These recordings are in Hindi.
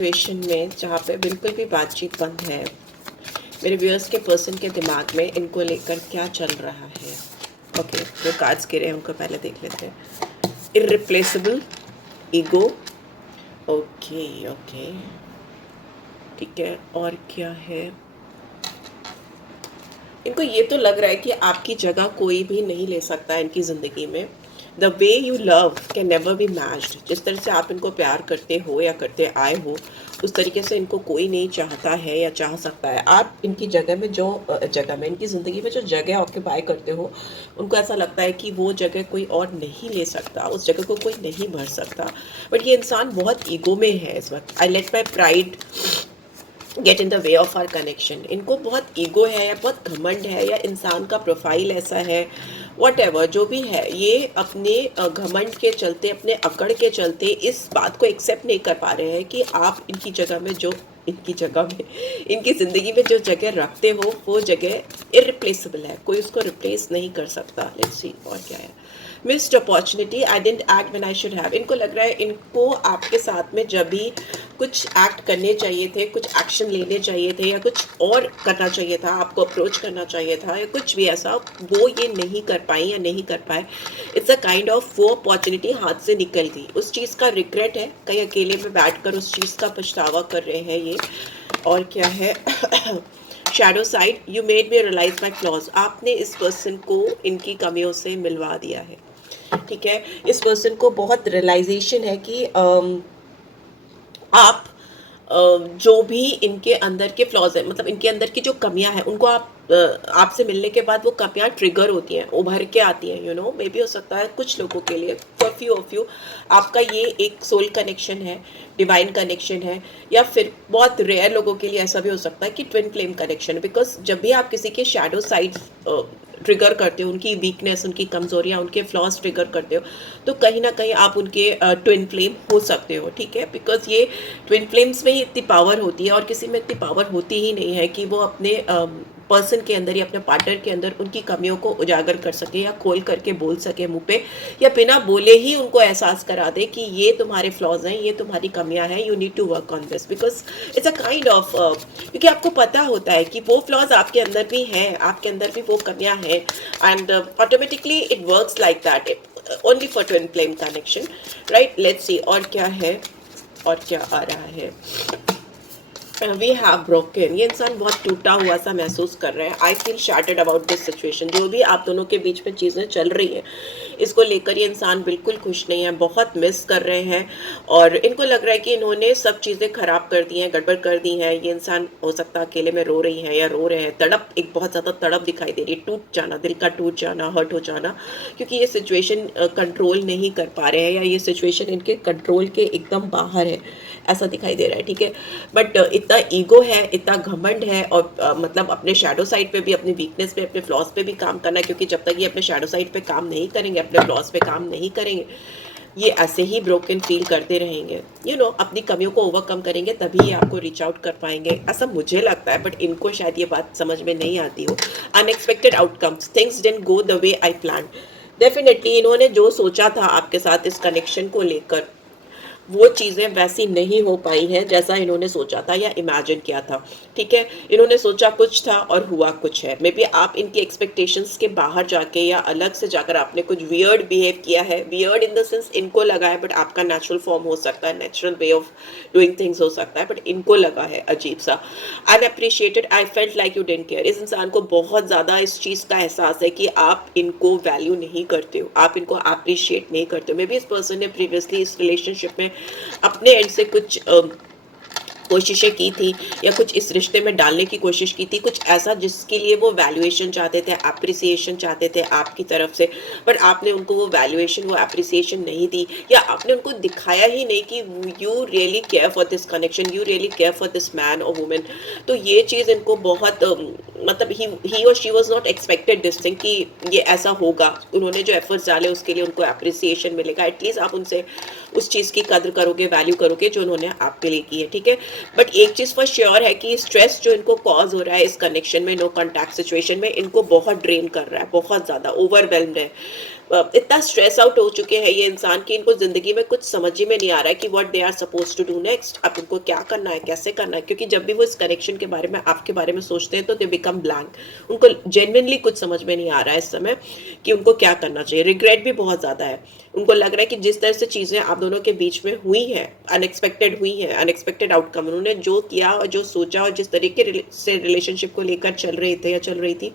सिचुएशन में जहाँ पे बिल्कुल भी बातचीत बंद है, मेरे व्यूअर्स के पर्सन के दिमाग में इनको लेकर क्या चल रहा है। ओके, जो कार्ड्स गिरे हैं उनको पहले देख लेते हैं। इररिप्लेसेबल, ईगो, ओके ओके, ठीक है। और क्या है, इनको ये तो लग रहा है कि आपकी जगह कोई भी नहीं ले सकता है इनकी ज़िंदगी में। The way you love can never be matched. जिस तरह से आप इनको प्यार करते हो या करते आए हो, उस तरीके से इनको कोई नहीं चाहता है या चाह सकता है। आप इनकी जगह में इनकी ज़िंदगी में जो जगह ऑक्यूपाई करते हो, उनको ऐसा लगता है कि वो जगह कोई और नहीं ले सकता, उस जगह को कोई नहीं भर सकता। बट ये इंसान बहुत ईगो में है इस वक्त। I let my pride get in the way of our connection. इनको बहुत ईगो है या बहुत घमंड है या इंसान का प्रोफाइल ऐसा है, वॉट एवर जो भी है, ये अपने घमंड के चलते, अपने अकड़ के चलते इस बात को एक्सेप्ट नहीं कर पा रहे हैं कि आप इनकी जगह में इनकी ज़िंदगी में जो जगह रखते हो, वो जगह इररिप्लेसेबल है, कोई उसको रिप्लेस नहीं कर सकता। लेट्स सी और क्या है। Missed opportunity, I didn't act when I should have. इनको लग रहा है इनको आपके साथ में जब भी कुछ एक्ट करने चाहिए थे, कुछ एक्शन लेने चाहिए थे या कुछ और करना चाहिए था, आपको अप्रोच करना चाहिए था या कुछ भी ऐसा, वो ये नहीं कर पाई या नहीं कर पाए। इट्स अ काइंड ऑफ वो अपॉर्चुनिटी हाथ से निकल गई, उस चीज़ का रिग्रेट है, कहीं अकेले में बैठकर उस चीज़ का पछतावा कर रहे हैं ये। और क्या है shadow side, you made me realise my flaws. आपने इस पर्सन को इनकी कमियों से मिलवा दिया है, ठीक है। इस पर्सन को बहुत रियलाइजेशन है कि आप जो भी इनके अंदर के फ्लॉज हैं, मतलब इनके अंदर की जो कमियां हैं, उनको आपसे मिलने के बाद वो कमियां ट्रिगर होती हैं, उभर के आती हैं। मे बी हो सकता है कुछ लोगों के लिए, फॉर फ्यू ऑफ यू, आपका ये एक सोल कनेक्शन है, डिवाइन कनेक्शन है, या फिर बहुत रेयर लोगों के लिए ऐसा भी हो सकता है कि ट्विन फ्लेम कनेक्शन है। बिकॉज जब भी आप किसी के शैडो साइड ट्रिगर करते हो, उनकी वीकनेस, उनकी कमजोरियां, उनके फ्लॉज ट्रिगर करते हो, तो कहीं ना कहीं आप उनके ट्विन फ्लेम हो सकते हो, ठीक है। बिकॉज ये ट्विन फ्लेम्स में ही इतनी पावर होती है और किसी में इतनी पावर होती ही नहीं है कि वो अपने पर्सन के अंदर या अपने पार्टनर के अंदर उनकी कमियों को उजागर कर सके या खोल करके बोल सके मुंह पे, या बिना बोले ही उनको एहसास करा दे कि ये तुम्हारे फ्लॉज हैं, ये तुम्हारी कमियां हैं, you need to work on this. Because it's a kind of, क्योंकि आपको पता होता है कि वो फ्लॉज आपके अंदर भी हैं, आपके अंदर भी वो कमियां हैं, and automatically it works like that only for twin flame connection, right. Let's see और क्या है, और क्या आ रहा है। वी हैव ब्रोकन, ये इंसान बहुत टूटा हुआ सा महसूस कर रहे हैं। I feel shattered about this situation. जो भी आप दोनों के बीच में चीज़ें चल रही हैं, इसको लेकर ये इंसान बिल्कुल खुश नहीं है, बहुत मिस कर रहे हैं और इनको लग रहा है कि इन्होंने सब चीज़ें खराब कर दी हैं, गड़बड़ कर दी हैं। ये इंसान हो सकता है अकेले में रो रही हैं या रो रहे हैं, तड़प, एक बहुत ज़्यादा तड़प दिखाई दे रही है, टूट जाना, दिल का टूट जाना, हर्ट हो जाना, क्योंकि ये सिचुएशन कंट्रोल नहीं कर पा रहे हैं या ये सिचुएशन इनके कंट्रोल के एकदम बाहर है, ऐसा दिखाई दे रहा है, ठीक है। बट इतना ईगो है, इतना घमंड है, और मतलब अपने शैडो साइड पे भी, अपनी वीकनेस पे, अपने फ्लॉज पे भी काम करना है, क्योंकि जब तक ये अपने शैडो साइड पे काम नहीं करेंगे, अपने फ्लॉज पे काम नहीं करेंगे, ये ऐसे ही ब्रोकन फील करते रहेंगे। अपनी कमियों को ओवरकम करेंगे तभी ये आपको रीच आउट कर पाएंगे, ऐसा मुझे लगता है। बट इनको शायद ये बात समझ में नहीं आती हो। Unexpected outcomes, things didn't go the way I plan. Definitely इन्होंने जो सोचा था आपके साथ इस कनेक्शन को लेकर, वो चीज़ें वैसी नहीं हो पाई हैं जैसा इन्होंने सोचा था या इमेजिन किया था, ठीक है। इन्होंने सोचा कुछ था और हुआ कुछ है। मे बी आप इनकी एक्सपेक्टेशंस के बाहर जाके या अलग से जाकर आपने कुछ वियर्ड बिहेव किया है। वियर्ड इन द सेंस इनको लगा है, बट आपका नेचुरल फॉर्म हो सकता है, natural way of doing things हो सकता है, बट इनको लगा है अजीब सा। Unappreciated, I felt like you didn't care. इस इंसान को बहुत ज़्यादा इस चीज़ का एहसास है कि आप इनको वैल्यू नहीं करते हो, आप इनको अप्रिशिएट नहीं करते हो। मे बी इस पर्सन ने प्रीवियसली इस रिलेशनशिप में अपने एंड से कुछ कोशिशें की थी या कुछ इस रिश्ते में डालने की कोशिश की थी, कुछ ऐसा जिसके लिए वो वैल्यूएशन चाहते थे, अप्रिसिएशन चाहते थे आपकी तरफ से, पर आपने उनको वो वैल्यूएशन, वो अप्रिसिएशन नहीं दी, या आपने उनको दिखाया ही नहीं कि you really care for this connection, you really care for this man और वुमेन। तो ये चीज़ इनको बहुत मतलब ही और she was not expected this thing कि ये ऐसा होगा। उन्होंने जो एफर्ट्स डाले उसके लिए उनको अप्रिसिएशन मिलेगा। एटलीस्ट आप उनसे उस चीज़ की कद्र करोगे, वैल्यू करोगे जो उन्होंने आपके लिए की है, ठीक है। बट एक चीज़ फॉर श्योर है कि स्ट्रेस जो इनको कॉज हो रहा है इस कनेक्शन में, नो कॉन्टैक्ट सिचुएशन में, इनको बहुत ड्रेन कर रहा है, बहुत ज़्यादा ओवरवेल्म्ड है। इतना स्ट्रेस आउट हो चुके हैं ये इंसान कि इनको ज़िंदगी में कुछ समझ ही में नहीं आ रहा है कि what they are supposed to do next. अब उनको क्या करना है, कैसे करना है, क्योंकि जब भी वो इस कनेक्शन के बारे में, आपके बारे में सोचते हैं तो दे बिकम ब्लैंक। उनको जेन्युइनली कुछ समझ में नहीं आ रहा है इस समय कि उनको क्या करना चाहिए। रिग्रेट भी बहुत ज़्यादा है। उनको लग रहा है कि जिस तरह से चीज़ें आप दोनों के बीच में हुई हैं, अनएक्सपेक्टेड हुई हैं, अनएक्सपेक्टेड आउटकम, उन्होंने जो किया और जो सोचा और जिस तरीके से रिलेशनशिप को लेकर चल रहे थे या चल रही थी,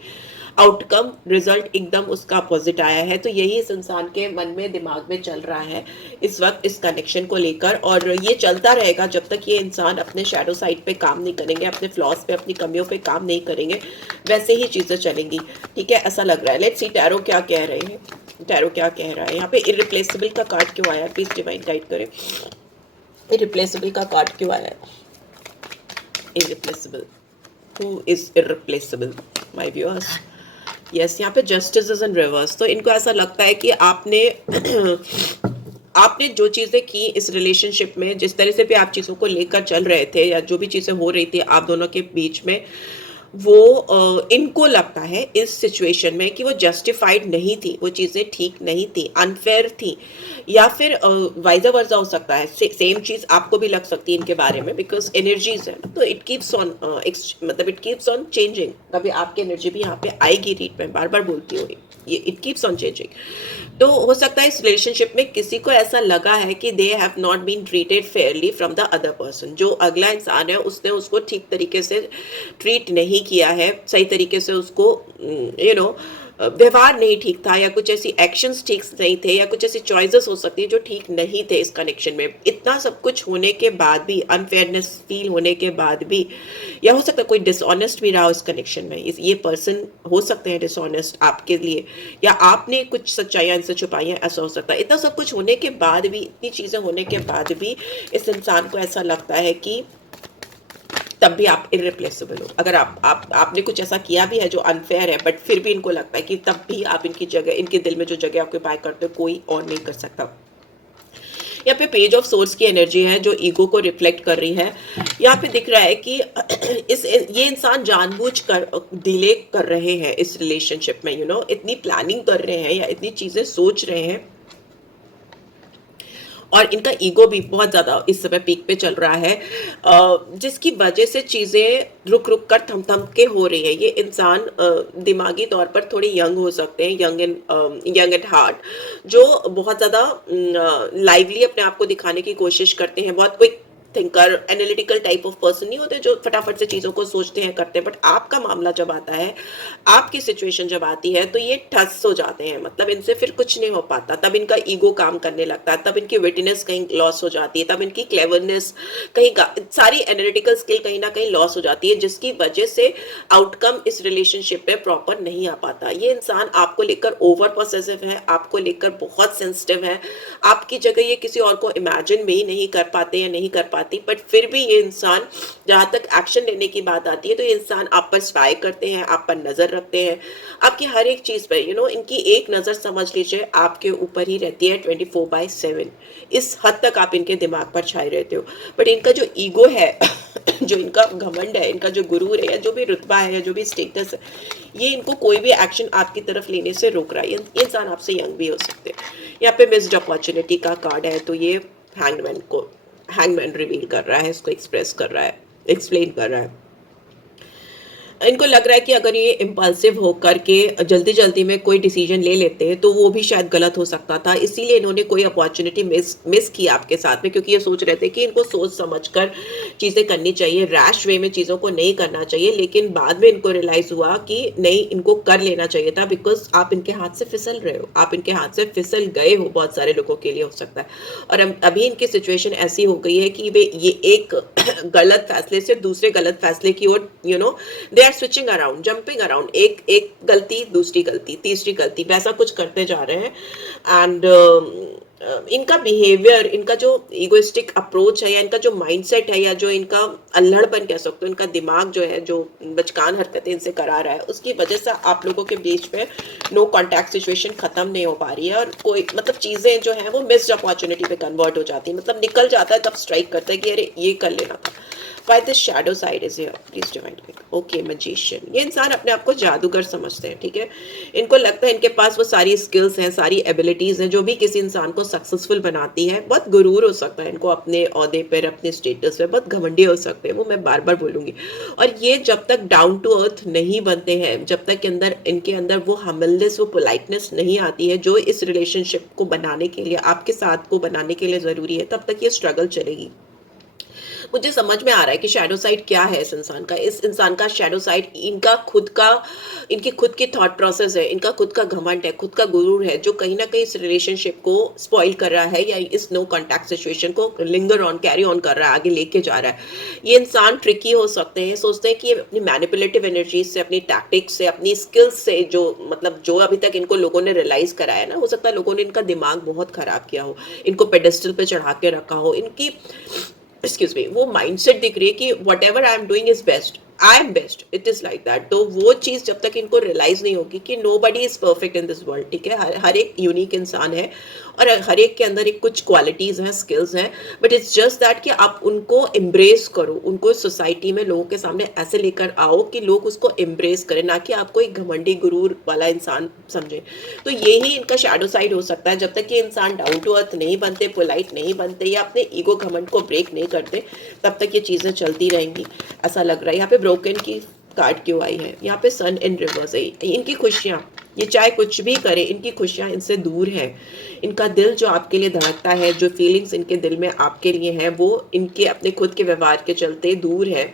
आउटकम रिजल्ट एकदम उसका अपोजिट आया है। तो यही इस इंसान के मन में, दिमाग में चल रहा है इस वक्त इस कनेक्शन को लेकर, और ये चलता रहेगा जब तक ये इंसान अपने शैडो साइड पे काम नहीं करेंगे, अपने फ्लॉज पे, अपनी कमियों पे काम नहीं करेंगे, वैसे ही चीज़ें चलेंगी। ठीक है, ऐसा लग रहा है। लेट्स सी टैरो क्या कह रहे हैं। टैरो क्या कह रहा है यहाँ पे। इरिप्लेसेबल का कार्ड क्यों आया, प्लीज डिवाइन गाइड करें। इरिप्लेसेबल का कार्ड क्यों आया है। Irreplaceable, who is irreplaceable my viewers. Yes, यहाँ पे जस्टिस इज इन रिवर्स। तो इनको ऐसा लगता है कि आपने आपने जो चीज़ें की इस रिलेशनशिप में, जिस तरह से भी आप चीज़ों को लेकर चल रहे थे या जो भी चीज़ें हो रही थी आप दोनों के बीच में, वो इनको लगता है इस सिचुएशन में कि वो जस्टिफाइड नहीं थी, वो चीज़ें ठीक नहीं थी, अनफेयर थी, या फिर वाइजा वर्जा हो सकता है। सेम चीज़ आपको भी लग सकती है इनके बारे में, बिकॉज एनर्जीज है तो इट कीप्स ऑन मतलब इट कीप्स ऑन चेंजिंग। कभी आपकी एनर्जी भी यहाँ पे आएगी, रीड में बार बार बोलती हूँ, ये इट कीप्स ऑन चेंजिंग। तो हो सकता है इस रिलेशनशिप में किसी को ऐसा लगा है कि they have not been treated fairly from the other person. जो अगला इंसान है उसने उसको ठीक तरीके से ट्रीट नहीं किया है, सही तरीके से उसको व्यवहार नहीं ठीक था, या कुछ ऐसी एक्शंस ठीक नहीं थे, या कुछ ऐसी चॉइसेस हो सकती है जो ठीक नहीं थे इस कनेक्शन में। इतना सब कुछ होने के बाद भी, अनफेयरनेस फील होने के बाद भी, या हो सकता है कोई डिसऑनेस्ट भी रहा हो इस कनेक्शन में। ये पर्सन हो सकते हैं डिसऑनेस्ट आपके लिए, या आपने कुछ सच्चाइयाँ इनसे छुपाई हैं, ऐसा हो सकता है। इतना सब कुछ होने के बाद भी, इतनी चीज़ें होने के बाद भी इस इंसान को ऐसा लगता है कि तब भी आप इररिप्लेसेबल हो। अगर आपने कुछ ऐसा किया भी है जो अनफेयर है, बट फिर भी इनको लगता है कि तब भी आप इनकी जगह, इनके दिल में जो जगह ऑक्यूपाई करते हो, कोई और नहीं कर सकता। यहाँ पे पेज ऑफ सोर्स की एनर्जी है जो ईगो को रिफ्लेक्ट कर रही है। यहाँ पे दिख रहा है कि ये इंसान जानबूझ कर डिले कर रहे हैं इस रिलेशनशिप में, इतनी प्लानिंग कर रहे हैं या इतनी चीजें सोच रहे हैं, और इनका ईगो भी बहुत ज़्यादा इस समय पीक पे चल रहा है, जिसकी वजह से चीज़ें रुक रुक कर थम थम के हो रही है। ये इंसान दिमागी तौर पर थोड़े यंग हो सकते हैं, यंग एट हार्ट, जो बहुत ज़्यादा लाइवली अपने आप को दिखाने की कोशिश करते हैं, बहुत quick thinker, analytical type of person नहीं होते जो फटाफट से चीज़ों को सोचते हैं, करते हैं। बट आपका मामला जब आता है, आपकी सिचुएशन जब आती है, तो ये ठस हो जाते हैं, मतलब इनसे फिर कुछ नहीं हो पाता। तब इनका ईगो काम करने लगता है, तब इनकी विटनेस कहीं लॉस हो जाती है, तब इनकी क्लेवरनेस कहीं, सारी एनालिटिकल स्किल कहीं ना कहीं लॉस हो जाती है, जिसकी वजह से आउटकम इस रिलेशनशिप में प्रॉपर नहीं आ पाता। ये इंसान आपको लेकर ओवर पॉसेसिव है, आपको लेकर बहुत सेंसिटिव है। आपकी जगह ये किसी और को इमेजिन भी नहीं कर पाते या नहीं कर पाते, बट फिर भी ये इंसान, जहां तक एक्शन लेने की बात आती है, तो ये इंसान आप पर स्पाई करते हैं, आप पर नजर रखते हैं, आपकी हर एक चीज पर, इनकी एक नजर समझ लीजिए आपके ऊपर ही रहती है 24/7। इस हद तक आप इनके दिमाग पर छाए रहते हो। बट इनका जो ईगो है जो इनका घमंड है, इनका जो गुरूर है, या जो भी रुतबा है, या जो भी स्टेटस है, ये इनको कोई भी एक्शन आपकी तरफ लेने से रोक रहा है। ये इंसान आपसे यंग भी हो सकते हैं। यहाँ पे मिस्ड अपॉर्चुनिटी का कार्ड है, तो ये हैंगमैन रिवील कर रहा है, इसको एक्सप्रेस कर रहा है, एक्सप्लेन कर रहा है। इनको लग रहा है कि अगर ये इम्पल्सिव होकर के जल्दी जल्दी में कोई डिसीजन ले लेते हैं तो वो भी शायद गलत हो सकता था, इसीलिए इन्होंने कोई अपॉर्चुनिटी मिस की आपके साथ में, क्योंकि ये सोच रहे थे कि इनको सोच समझकर चीज़ें करनी चाहिए, रैश वे में चीज़ों को नहीं करना चाहिए। लेकिन बाद में इनको रियलाइज़ हुआ कि नहीं, इनको कर लेना चाहिए था, बिकॉज आप इनके हाथ से फिसल रहे हो, आप इनके हाथ से फिसल गए हो, बहुत सारे लोगों के लिए हो सकता है। और अभी इनकी सिचुएशन ऐसी हो गई है कि वे ये एक गलत फैसले से दूसरे गलत फैसले की ओर they are switching around, jumping around, एक गलती, दूसरी गलती, तीसरी गलती, वैसा कुछ करते जा रहे हैं। एंड इनका बिहेवियर, इनका जो इगोइस्टिक अप्रोच है, या इनका जो माइंडसेट है, या जो इनका अल्हड़पन कह सकते हो, इनका दिमाग जो है, जो बचकान हरकतें इनसे करा रहा है, उसकी वजह से आप लोगों के बीच में नो कॉन्टैक्ट सिचुएशन खत्म नहीं हो पा रही है, और कोई मतलब चीज़ें जो है वो मिस्ड अपॉर्चुनिटी पे कन्वर्ट हो जाती है, मतलब निकल जाता है, तब स्ट्राइक करता है कि अरे ये कर लेना था। Why this shadow side is here, please divine guide. Okay, magician, ये इंसान अपने आप को जादूगर समझते हैं, ठीक है। इनको लगता है इनके पास वो सारी स्किल्स हैं, सारी एबिलिटीज हैं जो भी किसी इंसान को सक्सेसफुल बनाती है। बहुत गुरूर हो सकता है इनको अपने ओहदे पर, अपने स्टेटस पे, बहुत घमंडी हो सकते हैं वो, मैं बार बार बोलूंगी। और ये जब तक डाउन टू अर्थ नहीं बनते हैं, जब तक इनके अंदर वो हम्बलनेस, वो पोलाइटनेस नहीं आती है जो इस रिलेशनशिप को बनाने के लिए, आपके साथ को बनाने के लिए जरूरी है, तब तक ये स्ट्रगल चलेगी। मुझे समझ में आ रहा है कि शैडो साइड क्या है इस इंसान का। इस इंसान का शैडो साइड इनकी खुद की थॉट प्रोसेस है, इनका खुद का घमंड है, खुद का गुरूर है, जो कहीं ना कहीं इस रिलेशनशिप को स्पॉइल कर रहा है या इस नो कॉन्टैक्ट सिचुएशन को लिंगर ऑन, कैरी ऑन कर रहा है, आगे लेके जा रहा है। ये इंसान ट्रिकी हो सकते हैं, सोचते हैं कि ये अपनी मैनिपुलेटिव एनर्जी से, अपनी टैक्टिक्स से, अपनी स्किल्स से, जो अभी तक इनको लोगों ने रियलाइज कराया ना, हो सकता है लोगों ने इनका दिमाग बहुत खराब किया हो, इनको पेडेस्टल पे चढ़ा के रखा हो, इनकी एक्सक्यूज मी वो माइंडसेट दिख रही है कि what ever I am doing is best, I am best, it is like that. तो वो चीज जब तक इनको रियलाइज नहीं होगी कि nobody is perfect in this world, ठीक है, हर एक यूनिक इंसान है और हर एक के अंदर एक कुछ क्वालिटीज हैं, स्किल्स हैं, बट इट्स जस्ट दैट कि आप उनको एम्ब्रेस करो, उनको सोसाइटी में लोगों के सामने ऐसे लेकर आओ कि लोग उसको एम्ब्रेस करें, ना कि आपको एक घमंडी गुरूर वाला इंसान समझे। तो यही इनका शैडो साइड हो सकता है। जब तक ये इंसान डाउन टू अर्थ नहीं बनते, पोलाइट नहीं बनते या अपने ईगो घमंड को ब्रेक नहीं करते, तब तक ये चीजें चलती रहेंगी, ऐसा लग रहा है। यहाँ पे ब्रोकन की कार्ड क्यों आई है? यहाँ पे सन इन रिवर्स है। इनकी खुशियाँ, ये चाहे कुछ भी करे, इनकी खुशियाँ इनसे दूर है। इनका दिल जो आपके लिए धड़कता है, जो फीलिंग्स इनके दिल में आपके लिए हैं, वो इनके अपने खुद के व्यवहार के चलते दूर है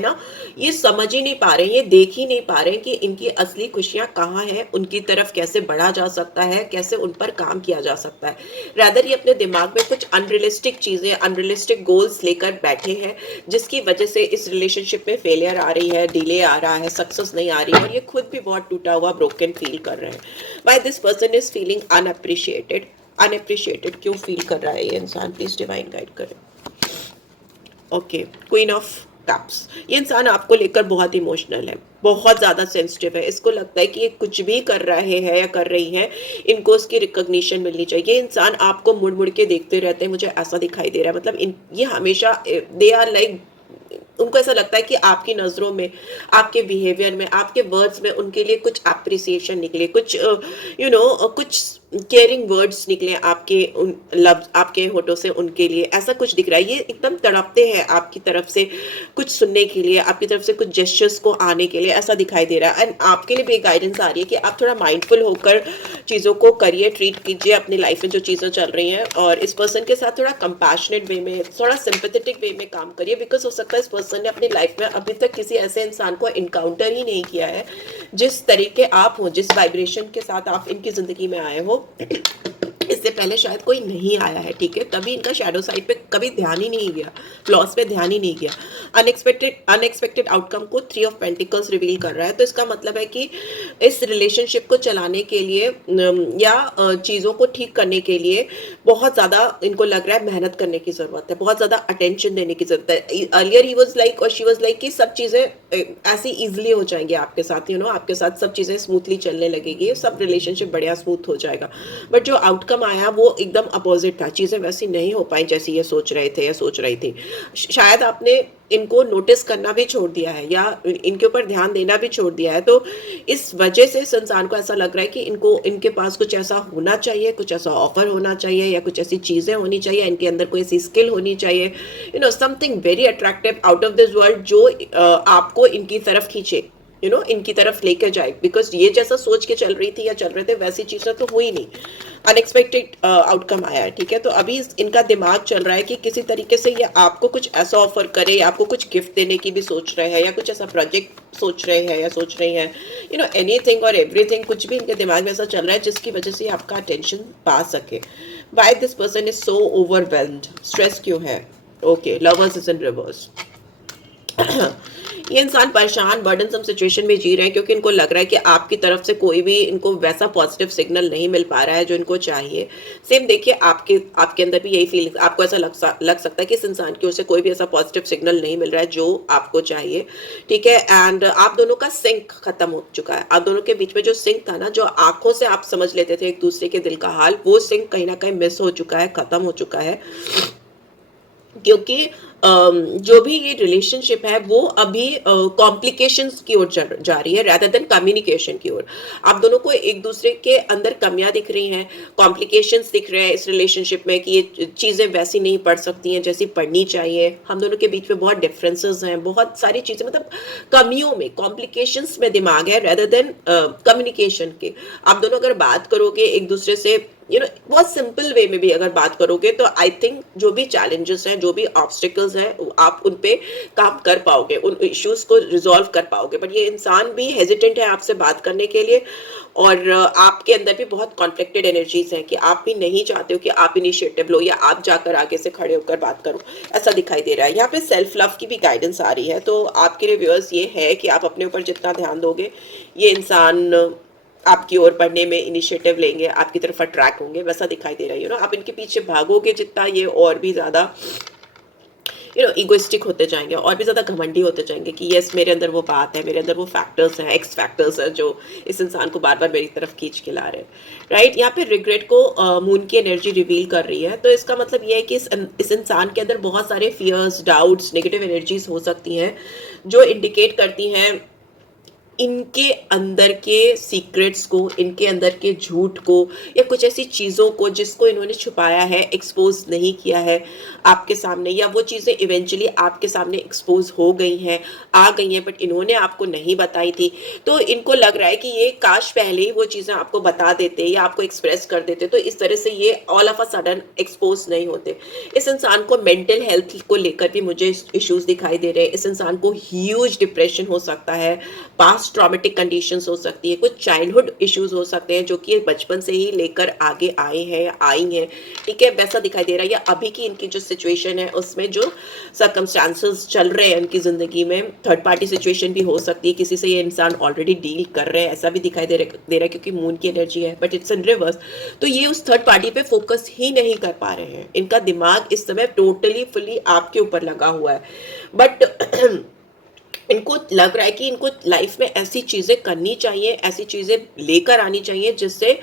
ना। ये समझ ही नहीं पा रहे, ये देख ही नहीं पा रहे कि इनकी असली खुशियां कहाँ हैं, उनकी तरफ कैसे बढ़ा जा सकता है, कैसे उन पर काम किया जा सकता है। रादर ये अपने दिमाग में कुछ अनरियलिस्टिक चीजें, अनरियलिस्टिक गोल्स लेकर बैठे हैं, जिसकी वजह से इस रिलेशनशिप में फेलियर आ रही है, डिले आ रहा है, सक्सेस नहीं आ रही है, और ये खुद भी बहुत टूटा हुआ, ब्रोकन फील कर रहे हैं। Why this person is feeling unappreciated. Unappreciated क्यों फील कर रहा है ये इंसान? प्लीज डिवाइन गाइड करें। ओके, क्वीन ऑफ कप्स, ये इंसान आपको लेकर बहुत इमोशनल है, बहुत ज़्यादा सेंसिटिव है। इसको लगता है कि ये कुछ भी कर रहे हैं या कर रही हैं, इनको उसकी रिकॉग्निशन मिलनी चाहिए। ये इंसान आपको मुड़ मुड़ के देखते रहते हैं, मुझे ऐसा दिखाई दे रहा है। मतलब ये हमेशा दे आर लाइक, उनको ऐसा लगता है कि आपकी नज़रों में, आपके बिहेवियर में, आपके वर्ड्स में उनके लिए कुछ अप्रिसिएशन निकले, कुछ कुछ केयरिंग वर्ड्स निकले आपके उन लफ्ज, आपके होठों से उनके लिए, ऐसा कुछ दिख रहा है। ये एकदम तड़पते हैं आपकी तरफ से कुछ सुनने के लिए, आपकी तरफ से कुछ जेस्चर्स को आने के लिए, ऐसा दिखाई दे रहा है। एंड आपके लिए भी गाइडेंस आ रही है कि आप थोड़ा माइंडफुल होकर चीज़ों को करिए, ट्रीट कीजिए अपनी लाइफ में जो चीज़ें चल रही हैं, और इस पर्सन के साथ थोड़ा कंपैशनेट वे में, थोड़ा सिंपैथेटिक वे में काम करिए। बिकॉज हो सकता है इस पर्सन ने अपनी लाइफ में अभी तक किसी ऐसे इंसान को इनकाउंटर ही नहीं किया है जिस तरीके आप हो, जिस वाइब्रेशन के साथ आप इनकी जिंदगी में आए हो, इससे पहले शायद कोई नहीं आया है, ठीक है। तभी इनका शैडो साइड पे कभी ध्यान ही नहीं गया, फ्लॉस पे ध्यान ही नहीं गया। अनएक्सपेक्टेड आउटकम को 3 ऑफ पेंटिकल्स रिवील कर रहा है। तो इसका मतलब है कि इस रिलेशनशिप को चलाने के लिए या चीज़ों को ठीक करने के लिए बहुत ज़्यादा इनको लग रहा है मेहनत करने की ज़रूरत है, बहुत ज़्यादा अटेंशन देने की ज़रूरत है। अर्लियर ही वॉज लाइक और शी वॉज लाइक कि सब चीज़ें ऐसी ईजिली हो जाएंगी आपके साथ, आपके साथ सब चीज़ें स्मूथली चलने लगेगी, सब रिलेशनशिप बढ़िया स्मूथ हो जाएगा। बट जो आउटकम आया वो एकदम अपोजिट था, चीज़ें वैसी नहीं हो पाई जैसी ये सोच रहे थे या सोच रही थी। शायद आपने इनको नोटिस करना भी छोड़ दिया है या इनके ऊपर ध्यान देना भी छोड़ दिया है। तो इस वजह से इस इंसान को ऐसा लग रहा है कि इनके पास कुछ ऐसा होना चाहिए, कुछ ऐसा ऑफर होना चाहिए, या कुछ ऐसी चीज़ें होनी चाहिए, इनके अंदर कोई ऐसी स्किल होनी चाहिए, something very attractive out of this world जो आपको इनकी तरफ खींचे, इनकी तरफ लेकर जाए। बिकॉज ये जैसा सोच के चल रही थी या चल रहे थे वैसी चीज़ें तो हुई नहीं, अनएक्सपेक्टेड आउटकम आया है, ठीक है। तो अभी इनका दिमाग चल रहा है कि किसी तरीके से ये आपको कुछ ऐसा ऑफर करे, या आपको कुछ गिफ्ट देने की भी सोच रहे हैं, या कुछ ऐसा प्रोजेक्ट सोच रहे हैं या सोच रही हैं, एनीथिंग और एवरीथिंग, कुछ भी इनके दिमाग में ऐसा चल रहा है जिसकी वजह से आपका अटेंशन पा सके। Why this person is so overwhelmed, stress क्यों है? Okay, lovers is in reverse. ये इंसान परेशान, बर्डनसम सिचुएशन में जी रहे हैं क्योंकि इनको लग रहा है कि आपकी तरफ से कोई भी इनको वैसा पॉजिटिव सिग्नल नहीं मिल पा रहा है जो इनको चाहिए। सेम देखिए आपके अंदर भी यही फीलिंग, आपको ऐसा लग सकता है कि इस इंसान की ओर से कोई भी ऐसा पॉजिटिव सिग्नल नहीं मिल रहा है जो आपको चाहिए, ठीक है। एंड आप दोनों का सिंक खत्म हो चुका है। आप दोनों के बीच में जो सिंक था ना, जो आंखों से आप समझ लेते थे एक दूसरे के दिल का हाल, वो सिंक कहीं ना कहीं मिस हो चुका है, खत्म हो चुका है। क्योंकि जो भी ये रिलेशनशिप है वो अभी कॉम्प्लिकेशंस की ओर जा रही है rather देन कम्युनिकेशन की ओर। आप दोनों को एक दूसरे के अंदर कमियां दिख रही हैं, कॉम्प्लिकेशंस दिख रहे हैं इस रिलेशनशिप में कि ये चीज़ें वैसी नहीं पड़ सकती हैं जैसी पढ़नी चाहिए। हम दोनों के बीच में बहुत डिफरेंसेस हैं, बहुत सारी चीज़ें, मतलब कमियों में, कॉम्प्लिकेशंस में दिमाग है rather देन कम्युनिकेशन के। आप दोनों अगर बात करोगे एक दूसरे से, बहुत सिंपल वे में भी अगर बात करोगे, तो आई थिंक जो भी चैलेंजेस हैं, जो भी ऑब्स्टिकल्स हैं, आप उन पे काम कर पाओगे, उन इश्यूज को रिजॉल्व कर पाओगे। बट ये इंसान भी हेजिटेंट है आपसे बात करने के लिए, और आपके अंदर भी बहुत कॉन्फ्लिक्टेड एनर्जीज हैं कि आप भी नहीं चाहते हो कि आप इनिशिएटिव लो या आप जाकर आगे से खड़े होकर बात करो, ऐसा दिखाई दे रहा है। यहाँ पे सेल्फ लव की भी गाइडेंस आ रही है, तो आपके लिए व्यूअर्स ये है कि आप अपने ऊपर जितना ध्यान दोगे, ये इंसान आपकी ओर बढ़ने में इनिशिएटिव लेंगे, आपकी तरफ अट्रैक्ट होंगे, वैसा दिखाई दे रहा है। आप इनके पीछे भागोगे जितना, ये और भी ज़्यादा इगोइस्टिक होते जाएंगे, और भी ज़्यादा घमंडी होते जाएंगे कि यस मेरे अंदर वो बात है, मेरे अंदर वो फैक्टर्स हैं, एक्स फैक्टर्स हैं जो इस इंसान को बार बार मेरी तरफ खींच के ला रहे हैं, राइट। यहाँ पे रिग्रेट को मून की एनर्जी रिवील कर रही है, तो इसका मतलब ये है कि इस इंसान के अंदर बहुत सारे फियर्स, डाउट्स, नेगेटिव एनर्जीज हो सकती हैं जो इंडिकेट करती हैं इनके अंदर के सीक्रेट्स को, इनके अंदर के झूठ को, या कुछ ऐसी चीज़ों को जिसको इन्होंने छुपाया है, एक्सपोज नहीं किया है आपके सामने, या वो चीज़ें इवेंचुअली आपके सामने एक्सपोज हो गई हैं, आ गई हैं, बट इन्होंने आपको नहीं बताई थी। तो इनको लग रहा है कि ये काश पहले ही वो चीज़ें आपको बता देते या आपको एक्सप्रेस कर देते, तो इस तरह से ये all of a sudden expose नहीं होते। इस इंसान को मेंटल हेल्थ को लेकर भी मुझे इश्यूज दिखाई दे रहे हैं। इस इंसान को ह्यूज डिप्रेशन हो सकता है, पास्ट ट्रॉमेटिक कंडीशंस हो सकती है, कुछ चाइल्डहुड इश्यूज हो सकते हैं जो कि बचपन से ही लेकर आगे आए हैं या आई हैं, ठीक है, वैसा दिखाई दे रहा है। या अभी की इनकी जो सिचुएशन है उसमें जो सर्कमस्टांसेस चल रहे हैं उनकी जिंदगी में, थर्ड पार्टी सिचुएशन भी हो सकती है, किसी से ये इंसान ऑलरेडी डील कर रहे हैं, ऐसा भी दिखाई दे रहा है क्योंकि मून की एनर्जी है, बट इट्स इन रिवर्स। तो ये उस थर्ड पार्टी पे फोकस ही नहीं कर पा रहे हैं, इनका दिमाग इस समय टोटली फुली आपके ऊपर लगा हुआ है। बट इनको लग रहा है कि इनको लाइफ में ऐसी चीज़ें करनी चाहिए, ऐसी चीज़ें लेकर आनी चाहिए जिससे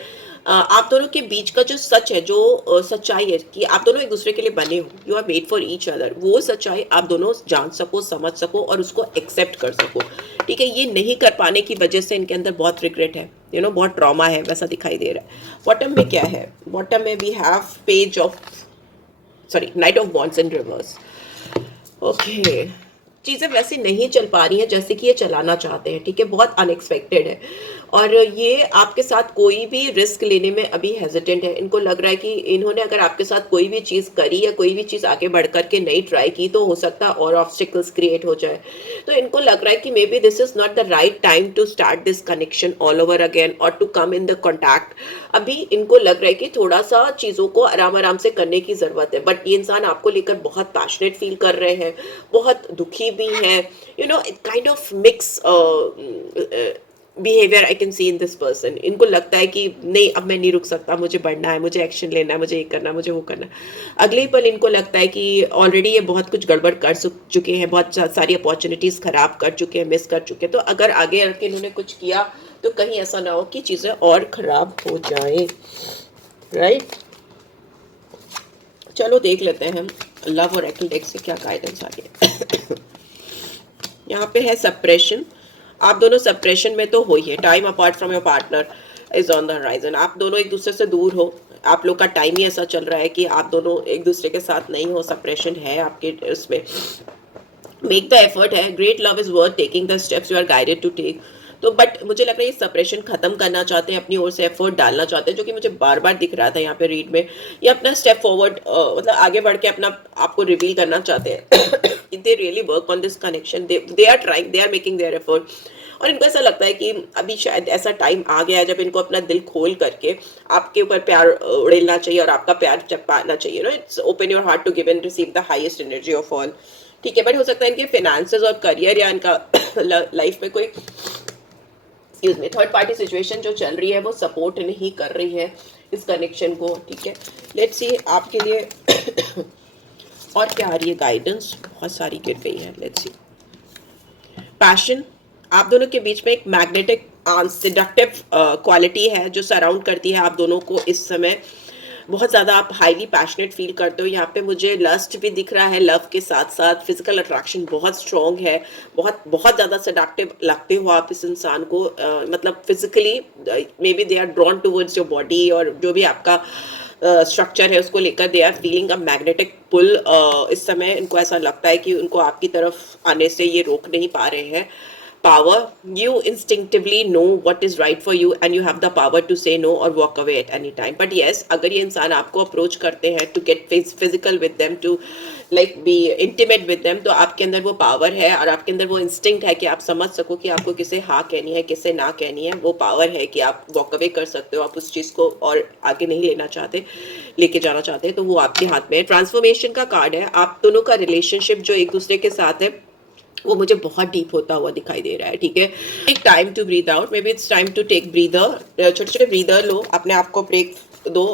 आप दोनों के बीच का जो सच है, जो सच्चाई है कि आप दोनों एक दूसरे के लिए बने हो, you are made for each other, वो सच्चाई आप दोनों जान सको, समझ सको और उसको एक्सेप्ट कर सको, ठीक है। ये नहीं कर पाने की वजह से इनके अंदर बहुत रिग्रेट है, बहुत ट्रॉमा है, वैसा दिखाई दे रहा है। बॉटम में क्या है? बॉटम में we have page of knight of wands in reverse. Okay, चीज़ें वैसे नहीं चल पा रही हैं जैसे कि ये चलाना चाहते हैं, ठीक है, बहुत अनएक्सपेक्टेड है, और ये आपके साथ कोई भी रिस्क लेने में अभी हेजिटेंट है। इनको लग रहा है कि इन्होंने अगर आपके साथ कोई भी चीज़ करी या कोई भी चीज़ आगे बढ़ करके नहीं ट्राई की तो हो सकता है और ऑब्स्टिकल्स क्रिएट हो जाए। तो इनको लग रहा है कि may be this is not the right time to start this connection all over again और to come in the contact. अभी इनको लग रहा है कि थोड़ा सा चीज़ों को आराम आराम से करने की ज़रूरत है, बट ये इंसान आपको लेकर बहुत पैशनेट फील कर रहे हैं, बहुत दुखी भी हैं, kind of mix behaviour I can see in this person. इनको लगता है कि नहीं, अब मैं नहीं रुक सकता, मुझे बढ़ना है, मुझे एक्शन लेना है, मुझे ये करना है, मुझे वो करना है। अगले ही पल इनको लगता है कि ऑलरेडी ये बहुत कुछ गड़बड़ कर चुके हैं, बहुत सारी अपॉर्चुनिटीज़ खराब कर चुके हैं, मिस कर चुके हैं। तो अगर आगे आके इन्होंने कुछ किया तो कहीं ऐसा ना हो कि चीज़ें और ख़राब हो जाएं, राइट। चलो देख लेते हैं हम लव और एक्ल डेक से क्या गाइडेंस आ रही है। यहाँ पे है सप्रेशन। आप दोनों सप्रेशन में तो हो ही है। Time apart from your partner is on the horizon. आप दोनों एक दूसरे से दूर हो, आप लोग का टाइम ही ऐसा चल रहा है कि आप दोनों एक दूसरे के साथ नहीं हो, सप्रेशन है आपके उसमें। मेक द एफर्ट है, great love is worth taking the steps you are guided to take. तो बट मुझे लग रहा है ये सप्रेशन खत्म करना चाहते हैं, अपनी ओर से एफर्ट डालना चाहते हैं, जो कि मुझे बार बार दिख रहा था यहाँ पे रीड में। ये अपना स्टेप फॉरवर्ड, मतलब आगे बढ़ के अपना आपको रिवील करना चाहते हैं। They really work on this connection, they are trying, they are making their effort. और इनको ऐसा लगता है कि अभी शायद ऐसा टाइम आ गया है जब इनको अपना दिल खोल करके आपके ऊपर प्यार उड़ेलना चाहिए और आपका प्यार पाना चाहिए। It's open your heart to give and receive the highest energy of all, ठीक है। बट हो सकता है इनके फाइनेंसेस और करियर या इनका लाइफ में कोई थर्ड पार्टी सिचुएशन जो चल रही है वो सपोर्ट नहीं कर रही है इस कनेक्शन को, ठीक है। लेट्स सी आपके लिए और क्या आ रही है गाइडेंस। बहुत सारी गिर गई है। Let's see passion. आप दोनों के बीच में एक मैग्नेटिक सेडक्टिव क्वालिटी है जो सराउंड करती है आप दोनों को इस समय। बहुत ज़्यादा आप हाईली पैशनेट फील करते हो। यहाँ पे मुझे लस्ट भी दिख रहा है, लव के साथ-साथ फिज़िकल अट्रैक्शन बहुत स्ट्रॉन्ग है, बहुत बहुत ज़्यादा सेडक्टिव लगते हो आप इस इंसान को, मतलब physically maybe they are drawn towards your body, और जो भी आपका स्ट्रक्चर है उसको लेकर they are feeling a magnetic pull. इस समय इनको ऐसा लगता है कि उनको आपकी तरफ आने से ये रोक नहीं पा रहे हैं। Power, you instinctively know what is right for you and you have the power to say no or walk away at any time. But yes, अगर ये इंसान आपको अप्रोच करते हैं to get physical with them, to like be intimate with them, तो आपके अंदर वो पावर है और आपके अंदर वो इंस्टिंक्ट है कि आप समझ सको कि आपको किसे हाँ कहनी है, किसे ना कहनी है। वो पावर है कि आप वॉक अवे कर सकते हो, आप उस चीज़ को और आगे नहीं लेना चाहते, लेके जाना चाहते हैं, तो वो आपके हाथ में है। ट्रांसफॉर्मेशन का कार्ड है। आप दोनों का रिलेशनशिप जो एक दूसरे के साथ है वो मुझे बहुत डीप होता हुआ दिखाई दे रहा है, ठीक है। Take time to breathe out, maybe it's time to take breather, छोटे छोटे ब्रीदर लो, अपने आप को ब्रेक दो,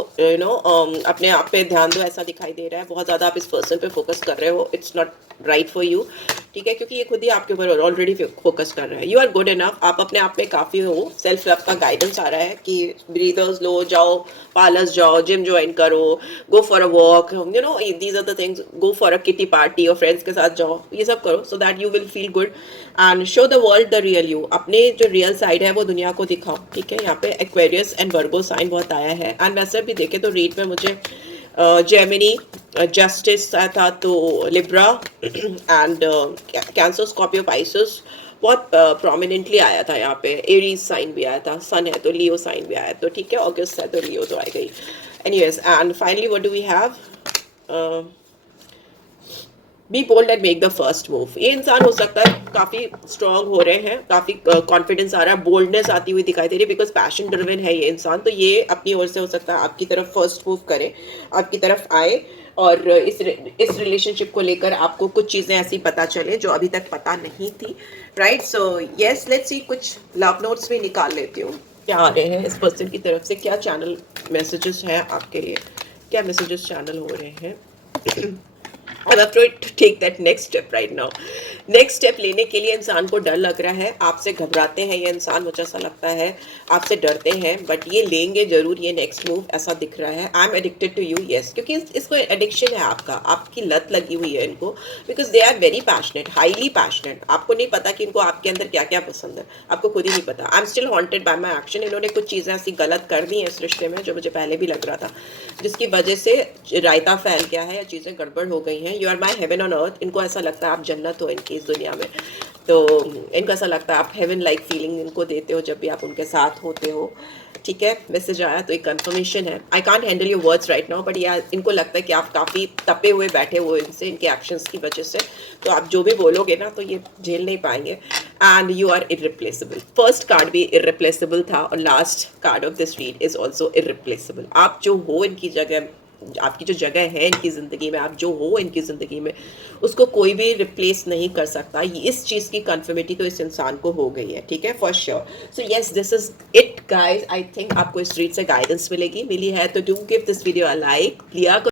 अपने आप पे ध्यान दो, ऐसा दिखाई दे रहा है। बहुत ज़्यादा आप इस पर्सन पे फोकस कर रहे हो, it's not right for you, ठीक है, क्योंकि ये खुद ही आपके ऊपर ऑलरेडी फोकस कर रहा है। यू आर गुड इनफ, आप अपने आप में काफ़ी हो। सेल्फ लव का गाइडेंस आ रहा है कि ब्रीदर्स लो, जाओ पार्लर्स जाओ, जिम ज्वाइन करो, go for a walk, these are the things, go for a kitty party और फ्रेंड्स के साथ जाओ, ये सब करो so that you will feel good and show the world the real you. अपने जो रियल साइड है वो दुनिया को दिखाओ, ठीक है। यहाँ पे एक्वेरियस एंड वर्गो साइन बहुत आया है। एंड वैसे भी देखे तो रीड में मुझे जेमिनी, जस्टिस आया था, तो Libra and cancer, Scorpio, Pisces बहुत प्रोमिनेंटली आया था। यहाँ पे एरीज साइन भी आया था, सन है तो लियो साइन भी आया, तो ठीक है, ऑगस्ट है तो लियो तो आई गई। Anyways, and finally what do we have, be bold and make the first move. ये इंसान हो सकता है काफ़ी स्ट्रांग हो रहे हैं, काफ़ी कॉन्फिडेंस आ रहा है, बोल्डनेस आती हुई दिखाई दे रही है, बिकॉज पैशन ड्रिवन है ये इंसान। तो ये अपनी ओर से हो सकता है आपकी तरफ फर्स्ट मूव करे, आपकी तरफ आए, और इस रिलेशनशिप को लेकर आपको कुछ चीज़ें ऐसी पता चले जो अभी तक पता नहीं थी, right. So yes, let's see, कुछ लव नोट्स भी निकाल लेती हूँ क्या आ रहे हैं इस पर्सन की तरफ से, क्या चैनल मैसेजेस हैं आपके लिए, क्या मैसेजेस चैनल हो रहे हैं। I'm afraid to take that next step right now. Next step लेने के लिए इंसान को डर लग रहा है, आपसे घबराते हैं ये इंसान, मुझे ऐसा लगता है आपसे डरते हैं, बट ये लेंगे जरूर ये नेक्स्ट मूव, ऐसा दिख रहा है। I am addicted to you, yes, क्योंकि इसको एडिक्शन है आपका, आपकी लत लगी हुई है इनको, because they are very passionate, highly passionate. आपको नहीं पता कि इनको आपके अंदर क्या क्या पसंद है, आपको खुद ही नहीं पता। I am still haunted bye my action. इन्होंने कुछ चीज़ें ऐसी गलत कर दी हैं इस रिश्ते में जो मुझे पहले भी लग रहा था, जिसकी वजह से रायता फैल गया है या चीज़ें गड़बड़ हो गई हैं। You are my heaven on earth, इनको ऐसा लगता है आप जन्नत हो इनकी इस दुनिया में, तो इनको ऐसा लगता है आप हेवन लाइक फीलिंग इनको देते हो जब भी आप उनके साथ होते हो, ठीक है। मैसेज आया तो एक कंफर्मेशन है। I can't handle your words right now, but ये इनको लगता है कि आप काफ़ी तपे हुए बैठे हुए इनसे, इनके एक्शंस की वजह से, तो आप जो भी बोलोगे ना तो ये झेल नहीं पाएंगे। And you are irreplaceable, first card भी इररिप्लेसेबल था और last card of this read is also irreplaceable. आप जो हो इनकी जगह, आपकी जो जगह है इनकी ज़िंदगी में, आप जो हो इनकी ज़िंदगी में, उसको कोई भी रिप्लेस नहीं कर सकता। इस चीज़ की कन्फर्मिटी तो इस इंसान को हो गई है, ठीक है, for sure. So yes, this is it guys. I think आपको इस रीड से गाइडेंस मिलेगी, मिली है तो do give this video a like, लिया